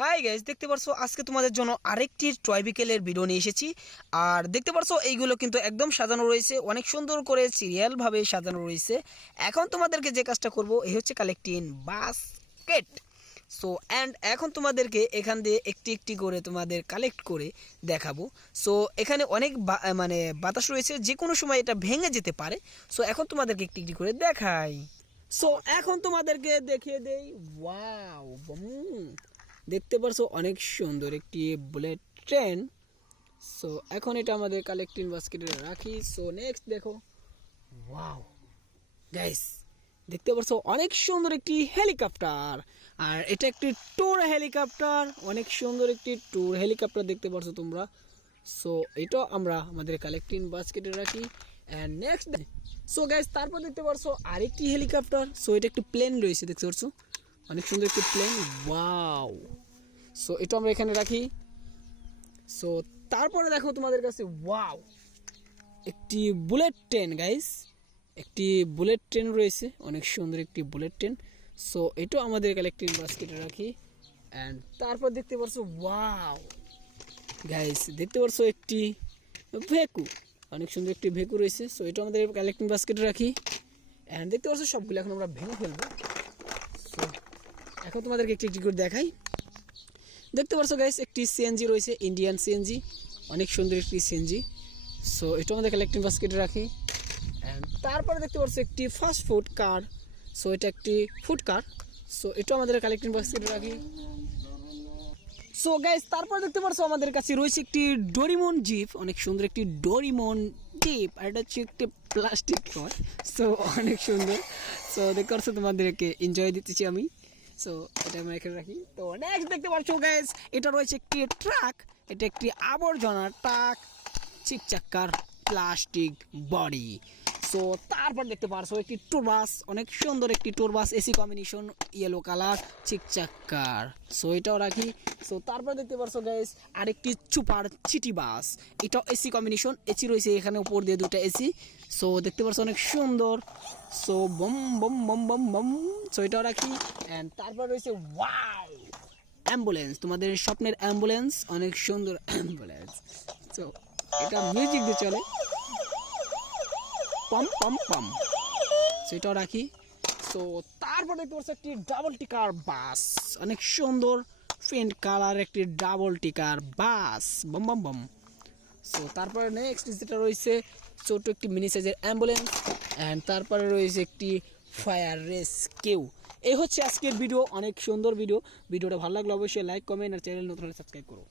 Hi guys, দেখতে পারছো আজকে তোমাদের জন্য আরেকটি টয় বিকেলের ভিডিও নিয়ে এসেছি। আর দেখতে পারছো এইগুলো কিন্তু একদম সাজানো রয়েছে, অনেক সুন্দর করে সিরিয়াল ভাবে সাজানো রয়েছে। এখন তোমাদেরকে যে কাজটা করব এই হচ্ছে কালেক্টিং বাস্কেট। সো অ্যান্ড এখন তোমাদেরকে এখান দিয়ে একটি একটি করে তোমাদের কালেক্ট করে দেখাবো। সো এখানে অনেক মানে বাতাস রয়েছে, যে কোনো সময় এটা ভেঙে যেতে পারে। সো এখন তোমাদেরকে একটি একটি করে দেখাই। সো এখন তোমাদেরকে দেখিয়ে দেই। ওয়াও, দেখতে পারছো অনেক সুন্দর একটি বুলেট ট্রেন। সো এখন এটা আমাদের কালেক্টিং বাস্কেটে রাখি। সো নেক্সট দেখো, ওয়াও গাইস, দেখতে পারছো অনেক সুন্দর একটি হেলিকপ্টার। আর এটা একটি ট্যুর হেলিকপ্টার, অনেক সুন্দর একটি ট্যুর হেলিকপ্টার দেখতে পারছো তোমরা। সো এটা আমরা আমাদের কালেক্টিং বাস্কেটে রাখি। অ্যান্ড নেক্সট, সো গাইস, তারপর দেখতে পারছো আরেকটি হেলিকপ্টার। সো এটা একটি প্লেন রয়েছে, দেখতে পারছো অনেক সুন্দর একটি প্লেন। ওয়াও, সো এটা আমরা এখানে রাখি। সো তারপরে দেখো তোমাদের কাছে, ওয়াও, একটি বুলেট ট্রেন গাইস, একটি বুলেট ট্রেন রয়েছে, অনেক সুন্দর একটি বুলেট ট্রেন। সো এটাও আমাদের কালেক্টিং বাস্কেটে রাখি। অ্যান্ড তারপর দেখতে পারছো, ওয়াও গাইস, দেখতে পারছো একটি ভেকু, অনেক সুন্দর একটি ভেকু রয়েছে। সো এটা আমাদের কালেক্টিং বাস্কেটে রাখি। অ্যান্ড দেখতে পাচ্ছ সবগুলো এখন আমরা ভেঙে ফেলবো। সো এখন তোমাদেরকে একটি একটি করে দেখাই। দেখতে পাচ্ছ গাইস, একটি সিএনজি রয়েছে, ইন্ডিয়ান সিএনজি, অনেক সুন্দর একটি সিএনজি। সো এটা আমাদের কালেক্টিং বাস্কেটে রাখি। অ্যান্ড তারপরে দেখতে পাচ্ছ একটি ফাস্ট ফুড কার। সো এটা একটি ফুড কার। সো এটা আমাদের কালেক্টিং বাস্কেটে রাখি। সো গাইস, তারপর দেখতে পাচ্ছ আমাদের কাছে রয়েছে একটি ডোরিমন জিপ, অনেক সুন্দর একটি ডোরিমন জিপ। আর এটা হচ্ছে একটি প্লাস্টিক টয়। সো অনেক সুন্দর। সো দেখতে পাচ্ছ, তোমাদেরকে এনজয় দিতেছি আমি। সো এটা আমরা এখানে রাখি। তো নেক্সট দেখতে পাচ্ছ গাইস, এটা রয়েছে একটি ট্রাক, এটা একটি আবর্জনা ট্রাক, চিক চাক্কার প্লাস্টিক বডি। সো তারপর দেখতে পারছো একটি ট্যুর বাস, অনেক সুন্দর একটি ট্যুর বাস, এসি কম্বিনেশন, ইয়েলো কালার, চিক চাক্কার। সো এটাও রাখি। সো তারপর দেখতে পারছো গাইস আরেকটি সুপার সিটি বাস, এটাও এসি কম্বিনেশন, এসি রয়েছে এখানে উপর দিয়ে দুটো এসি। সো দেখতে পারছো অনেক সুন্দর। সো বম বম বম বম বম। সো এটাও রাখি। অ্যান্ড তারপর রয়েছে, ওয়াও, অ্যাম্বুলেন্স, তোমাদের স্বপ্নের অ্যাম্বুলেন্স, অনেক সুন্দর অ্যাম্বুলেন্স। সো এটা মিউজিক দিয়ে চলে, পাম পাম পাম। সেটাও রাখি। সো তারপর দেখতে পাচ্ছি একটি ডাবল টিকার বাস, অনেক সুন্দর পেন্ট কালার একটি ডাবল টিকার বাস, বম বম বম। সো তারপরে নেক্সট যেটা রয়েছে ছোট একটি মিনি সাইজের অ্যাম্বুলেন্স। অ্যান্ড তারপরে রয়েছে একটি ফায়ার রেস্কিউ। এই হচ্ছে আজকের ভিডিও, অনেক সুন্দর ভিডিও। ভিডিওটা ভালো লাগলে অবশ্যই লাইক, কমেন্ট আর চ্যানেল নতুন হলে সাবস্ক্রাইব করো।